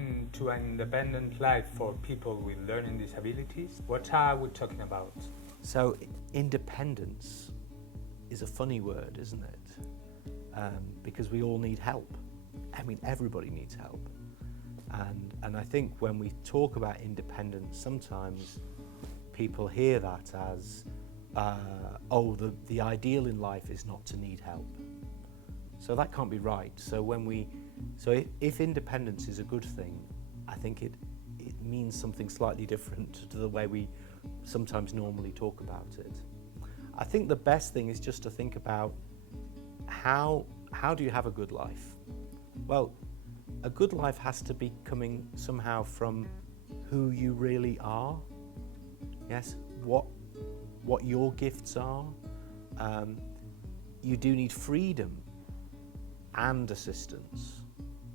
moving to an independent life for people with learning disabilities. What are we talking about? So independence is a funny word, isn't it? Because we all need help. I mean, everybody needs help. And I think when we talk about independence, sometimes people hear that as, the ideal in life is not to need help. So that can't be right. So if independence is a good thing, I think it means something slightly different to the way we sometimes normally talk about it. I think the best thing is just to think about how do you have a good life? Well, a good life has to be coming somehow from who you really are. Yes, what your gifts are. You do need freedom and assistance.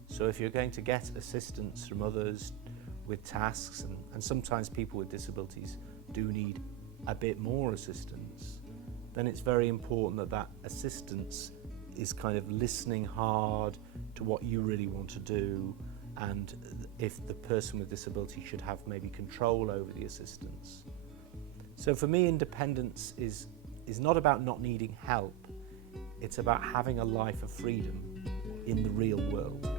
So if you're going to get assistance from others with tasks, and sometimes people with disabilities do need a bit more assistance, then it's very important that that assistance is kind of listening hard to what you really want to do, and if the person with disability should have maybe control over the assistance. So for me, independence is not about not needing help, it's about having a life of freedom in the real world.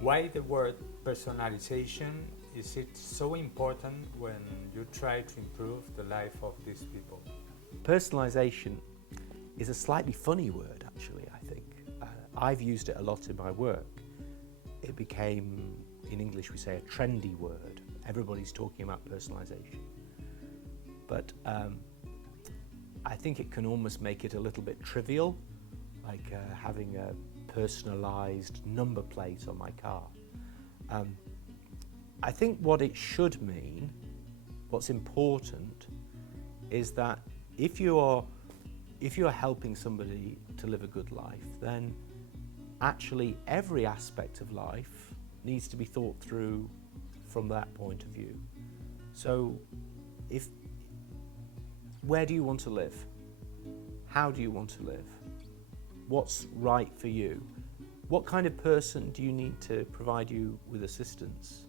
Why the word personalization? Is it so important when you try to improve the life of these people? Personalization is a slightly funny word, actually, I think. I've used it a lot in my work. It became, in English we say, a trendy word. Everybody's talking about personalization. But I think it can almost make it a little bit trivial, like having a personalized number plate on my car. I think what it should mean, what's important, is that if you are helping somebody to live a good life, then actually every aspect of life needs to be thought through from that point of view. So where do you want to live? How do you want to live? What's right for you? What kind of person do you need to provide you with assistance?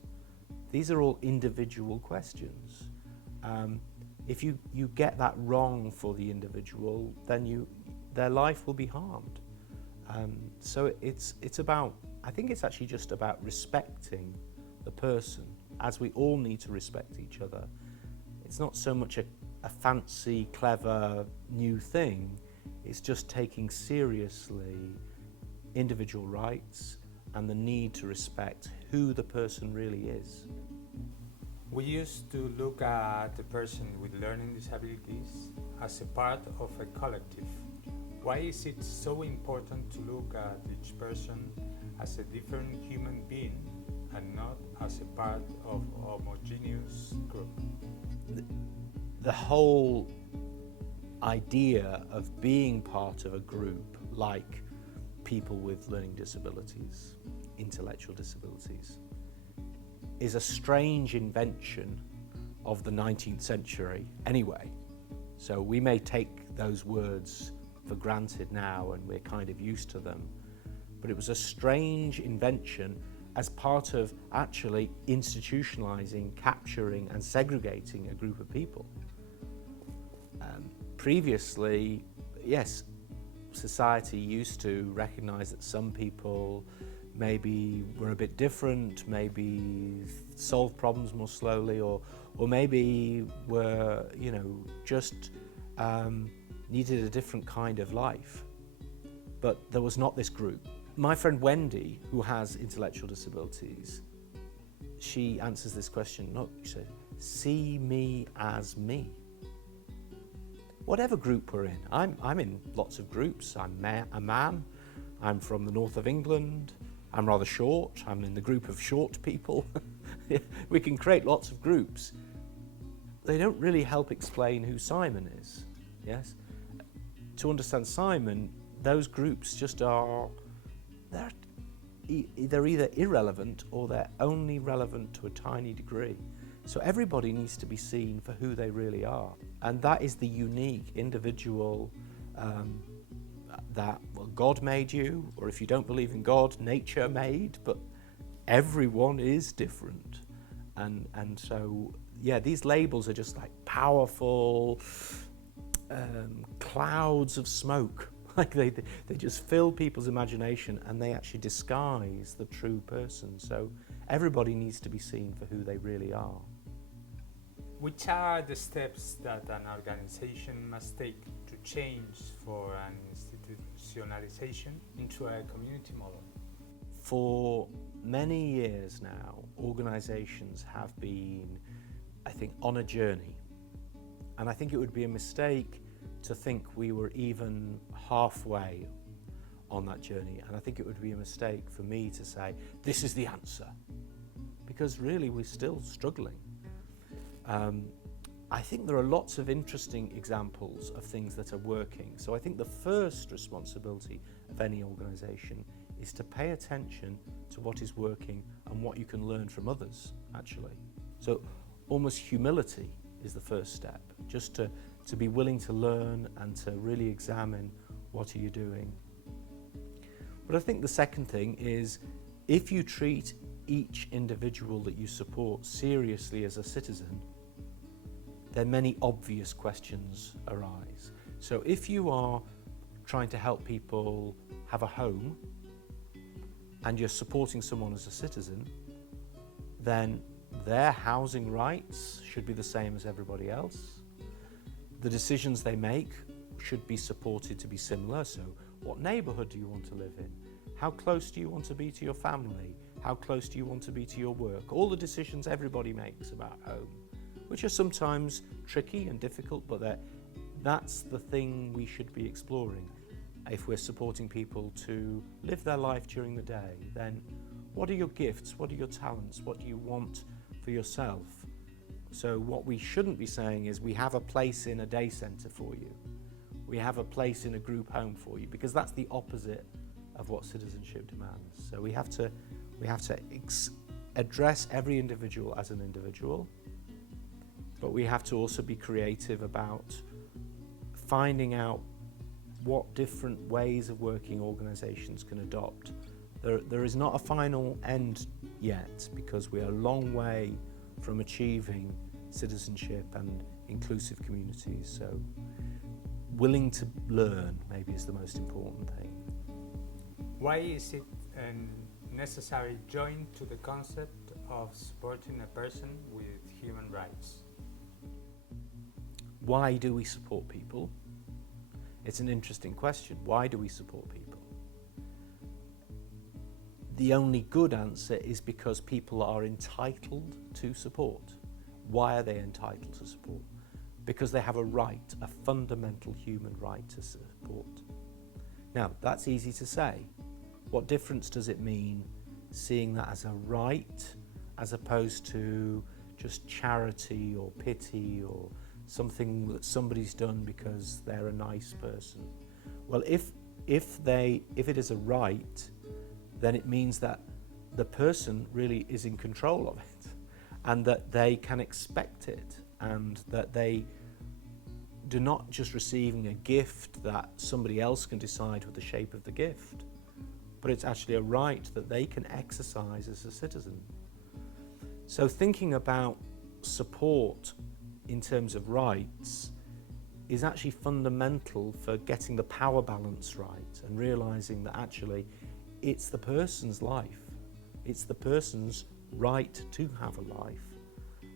These are all individual questions. If you get that wrong for the individual, then their life will be harmed. So it's about, I think it's actually just about respecting the person, as we all need to respect each other. It's not so much a fancy, clever, new thing. It's just taking seriously individual rights and the need to respect who the person really is. We used to look at the person with learning disabilities as a part of a collective. Why is it so important to look at each person as a different human being and not as a part of a homogeneous group? The whole idea of being part of a group like people with learning disabilities, intellectual disabilities, is a strange invention of the 19th century anyway. So we may take those words for granted now and we're kind of used to them, but it was a strange invention as part of actually institutionalizing, capturing and segregating a group of people. Previously, yes, society used to recognize that some people maybe were a bit different, maybe solved problems more slowly, or maybe were, just needed a different kind of life. But there was not this group. My friend Wendy, who has intellectual disabilities, she answers this question, she said, see me as me. Whatever group we're in, I'm in lots of groups. I'm a man, I'm from the north of England, I'm rather short, I'm in the group of short people. We can create lots of groups. They don't really help explain who Simon is, yes? To understand Simon, those groups just are, they're either irrelevant or they're only relevant to a tiny degree. So everybody needs to be seen for who they really are. And that is the unique individual that God made you, or if you don't believe in God, nature made, but everyone is different. And so, yeah, these labels are just like powerful clouds of smoke. Like they just fill people's imagination, and they actually disguise the true person. So everybody needs to be seen for who they really are. Which are the steps that an organization must take to change for an institutionalization into a community model? For many years now, organizations have been, I think, on a journey. And I think it would be a mistake to think we were even halfway on that journey. And I think it would be a mistake for me to say, this is the answer. Because really, we're still struggling. I think there are lots of interesting examples of things that are working. So I think the first responsibility of any organisation is to pay attention to what is working and what you can learn from others, actually. So almost humility is the first step, just to be willing to learn and to really examine what are you doing. But I think the second thing is, if you treat each individual that you support seriously as a citizen, then many obvious questions arise. So if you are trying to help people have a home and you're supporting someone as a citizen, then their housing rights should be the same as everybody else. The decisions they make should be supported to be similar. So what neighbourhood do you want to live in? How close do you want to be to your family? How close do you want to be to your work? All the decisions everybody makes about home, which are sometimes tricky and difficult, but that's the thing we should be exploring. If we're supporting people to live their life during the day, then what are your gifts? What are your talents? What do you want for yourself? So what we shouldn't be saying is, we have a place in a day centre for you. We have a place in a group home for you, because that's the opposite of what citizenship demands. So we have to address every individual as an individual, but we have to also be creative about finding out what different ways of working organisations can adopt. There is not a final end yet, because we are a long way from achieving citizenship and inclusive communities. So willing to learn maybe is the most important thing. Why is it a necessary joint to the concept of supporting a person with human rights? Why do we support people? It's an interesting question. Why do we support people? The only good answer is because people are entitled to support. Why are they entitled to support? Because they have a right, a fundamental human right to support. Now, that's easy to say. What difference does it mean seeing that as a right, as opposed to just charity or pity or something that somebody's done because they're a nice person? Well, if it is a right, then it means that the person really is in control of it, and that they can expect it, and that they do not just receiving a gift that somebody else can decide with the shape of the gift, but it's actually a right that they can exercise as a citizen. So thinking about support in terms of rights is actually fundamental for getting the power balance right, and realising that actually it's the person's life, it's the person's right to have a life,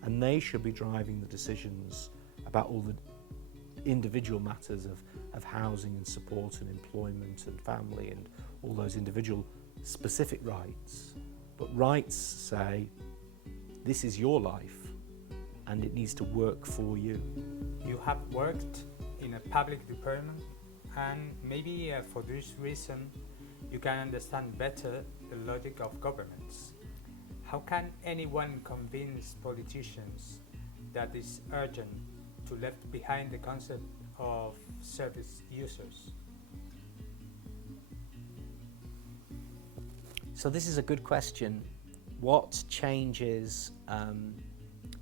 and they should be driving the decisions about all the individual matters of housing and support and employment and family and all those individual specific rights. But rights say, this is your life and it needs to work for you. You have worked in a public department, and maybe for this reason you can understand better the logic of governments. How can anyone convince politicians that it's urgent to left behind the concept of service users? So this is a good question. What changes,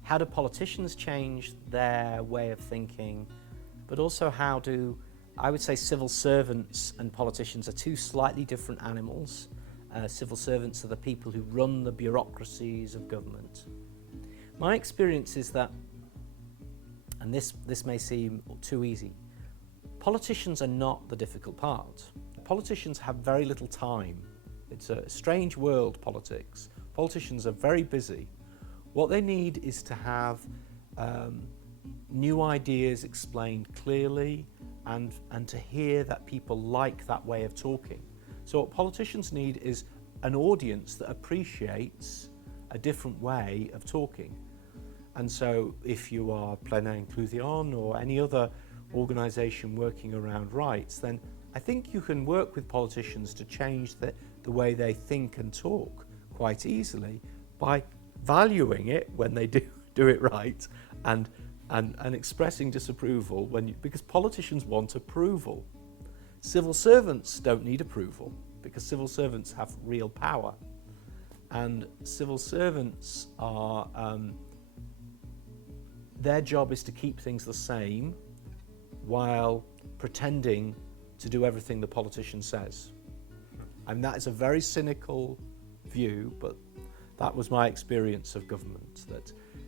how do politicians change their way of thinking, but also how do, I would say, civil servants and politicians are two slightly different animals, Civil servants are the people who run the bureaucracies of government. My experience is that, and this may seem too easy, politicians are not the difficult part. Politicians have very little time. It's a strange world, politics. Politicians are very busy. What they need is to have new ideas explained clearly and to hear that people like that way of talking. So what politicians need is an audience that appreciates a different way of talking. And so if you are Plena, Inclusión or any other organisation working around rights, then I think you can work with politicians to change the way they think and talk quite easily by valuing it when they do it right and expressing disapproval because politicians want approval. Civil servants don't need approval because civil servants have real power, and civil servants are their job is to keep things the same while pretending to do everything the politician says. And that is a very cynical view, but that was my experience of government.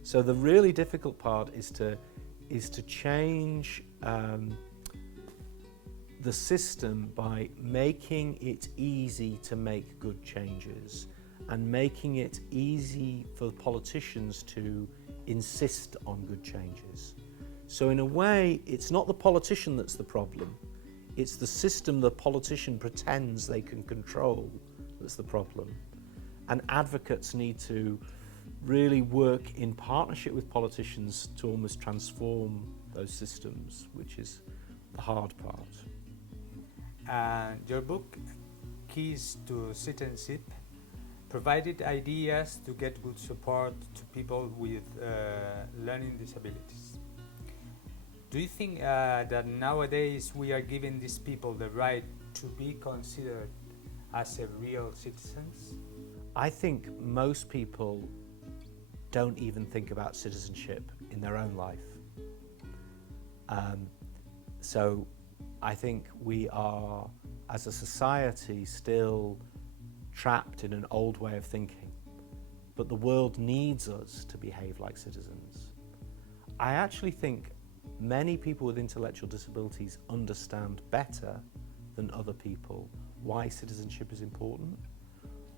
So the really difficult part is to change the system by making it easy to make good changes and making it easy for politicians to insist on good changes. So in a way, it's not the politician that's the problem, it's the system the politician pretends they can control that's the problem. And advocates need to really work in partnership with politicians to almost transform those systems, which is the hard part. Your book, Keys to Citizenship, provided ideas to get good support to people with learning disabilities. Do you think that nowadays we are giving these people the right to be considered as a real citizens? I think most people don't even think about citizenship in their own life. So I think we are, as a society, still trapped in an old way of thinking. But the world needs us to behave like citizens. I actually think many people with intellectual disabilities understand better than other people why citizenship is important.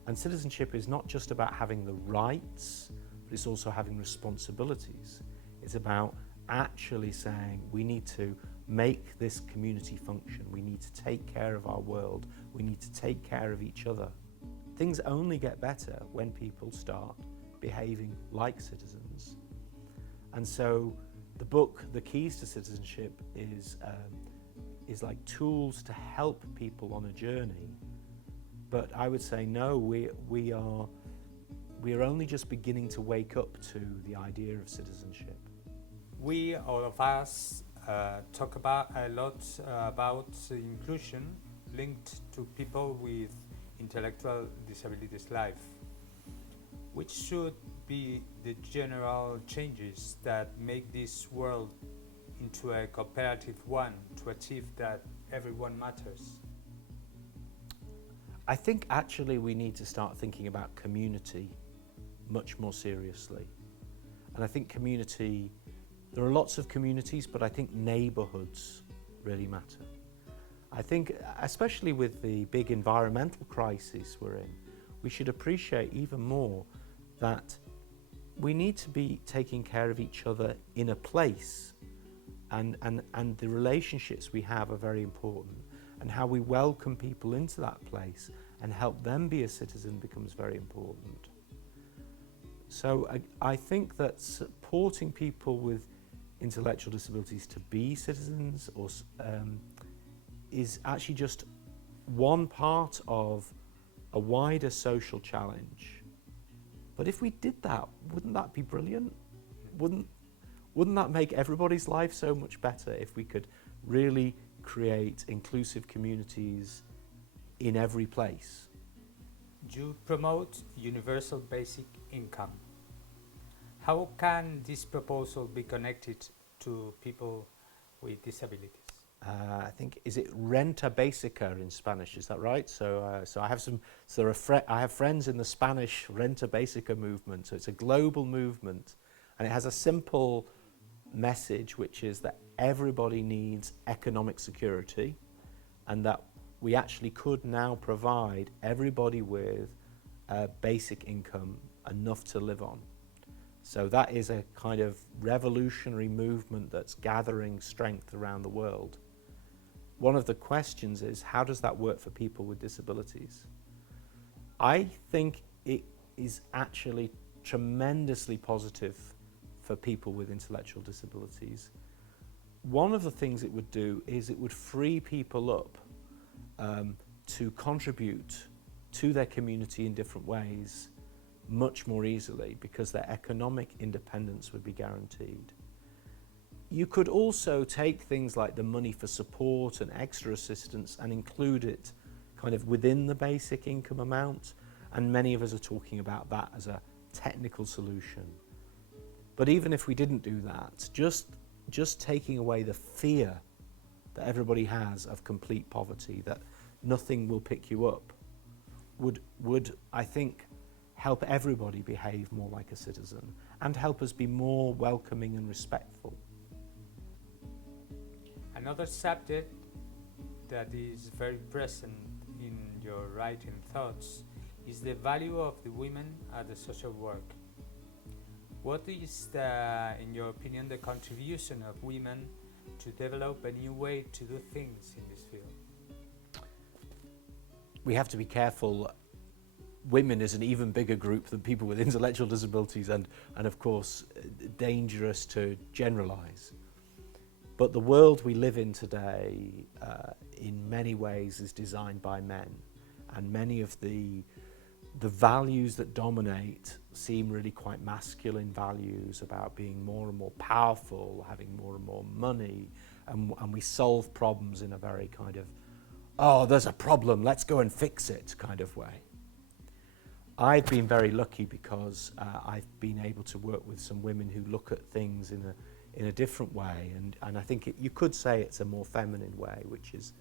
And citizenship is not just about having the rights, but it's also having responsibilities. It's about actually saying we need to make this community function, we need to take care of our world, we need to take care of each other. Things only get better when people start behaving like citizens. And so the book, The Keys to Citizenship, is like tools to help people on a journey. But I would say no, we are only just beginning to wake up to the idea of citizenship. We, all of us, talk about a lot about inclusion linked to people with intellectual disabilities life. Which should be the general changes that make this world into a cooperative one to achieve that everyone matters? I think actually we need to start thinking about community much more seriously. And I think community, there are lots of communities, but I think neighbourhoods really matter. I think, especially with the big environmental crisis we're in, we should appreciate even more that we need to be taking care of each other in a place, and the relationships we have are very important, and how we welcome people into that place and help them be a citizen becomes very important. So I think that supporting people with intellectual disabilities to be citizens is actually just one part of a wider social challenge. But if we did that, wouldn't that be brilliant? Wouldn't that make everybody's life so much better if we could really create inclusive communities in every place? You promote universal basic income. How can this proposal be connected to people with disabilities? I think, is it renta basica in Spanish? Is that right? So I have I have friends in the Spanish renta basica movement. So it's a global movement, and it has a simple message, which is that everybody needs economic security, and that we actually could now provide everybody with a basic income enough to live on. So that is a kind of revolutionary movement that's gathering strength around the world. One of the questions is, how does that work for people with disabilities? I think it is actually tremendously positive for people with intellectual disabilities. One of the things it would do is it would free people up to contribute to their community in different ways much more easily, because their economic independence would be guaranteed. You could also take things like the money for support and extra assistance and include it kind of within the basic income amount, and many of us are talking about that as a technical solution. But even if we didn't do that, just taking away the fear that everybody has of complete poverty, that nothing will pick you up, would I think help everybody behave more like a citizen and help us be more welcoming and respectful. Another subject that is very present in your writing thoughts is the value of the women at the social work. What is, in your opinion, the contribution of women to develop a new way to do things in this field? We have to be careful. Women is an even bigger group than people with intellectual disabilities, and of course dangerous to generalize. But the world we live in today in many ways is designed by men, and many of the values that dominate seem really quite masculine values about being more and more powerful, having more and more money, and we solve problems in a very kind of, oh, there's a problem, let's go and fix it kind of way. I've been very lucky because I've been able to work with some women who look at things in a different way, and I think you could say it's a more feminine way, which is,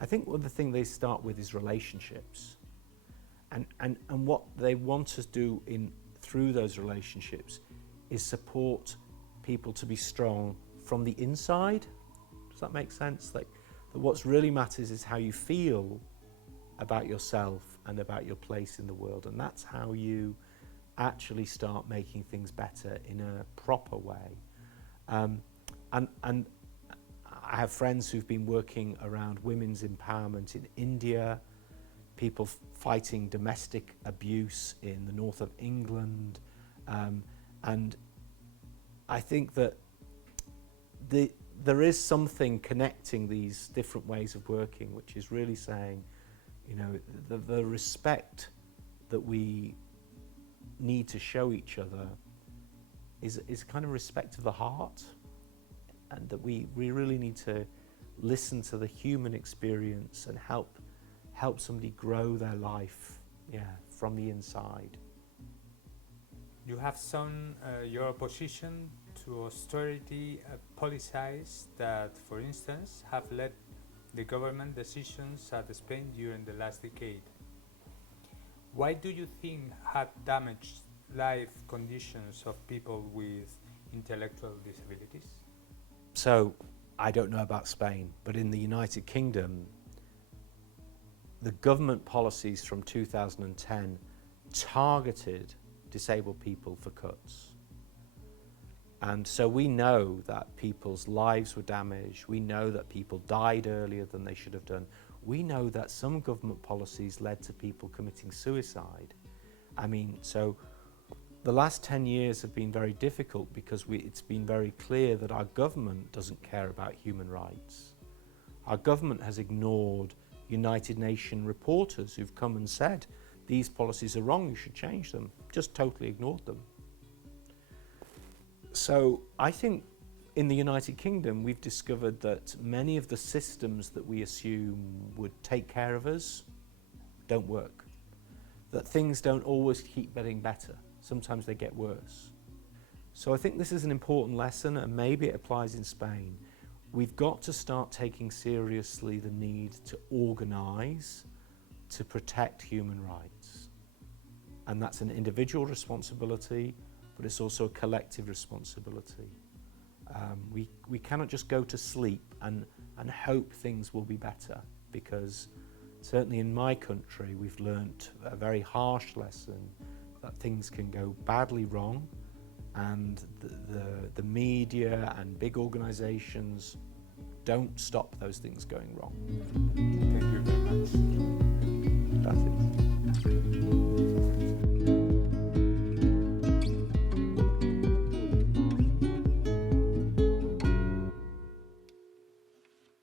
I think one of the things they start with is relationships, and what they want to do through those relationships is support people to be strong from the inside. Does that make sense? Like, what's really matters is how you feel about yourself and about your place in the world, and that's how you actually start making things better in a proper way. And I have friends who've been working around women's empowerment in India, people fighting domestic abuse in the north of England, and I think that there is something connecting these different ways of working, which is really saying, you know, the respect that we need to show each other is kind of respect of the heart, and that we really need to listen to the human experience and help somebody grow their life, from the inside. You have shown your opposition to austerity policies that, for instance, have led the government decisions at Spain during the last decade. Why do you think have damaged life conditions of people with intellectual disabilities? So, I don't know about Spain, but in the United Kingdom, the government policies from 2010 targeted disabled people for cuts. And so we know that people's lives were damaged. We know that people died earlier than they should have done. We know that some government policies led to people committing suicide. I mean, so the last 10 years have been very difficult because it's been very clear that our government doesn't care about human rights. Our government has ignored United Nations reporters who've come and said, these policies are wrong, you should change them. Just totally ignored them. So I think in the United Kingdom, we've discovered that many of the systems that we assume would take care of us don't work. That things don't always keep getting better. Sometimes they get worse. So I think this is an important lesson, and maybe it applies in Spain. we've got to start taking seriously the need to organise to protect human rights. And that's an individual responsibility, but it's also a collective responsibility. We cannot just go to sleep and hope things will be better, because certainly in my country we've learnt a very harsh lesson that things can go badly wrong, and the media and big organisations don't stop those things going wrong. Thank you very much.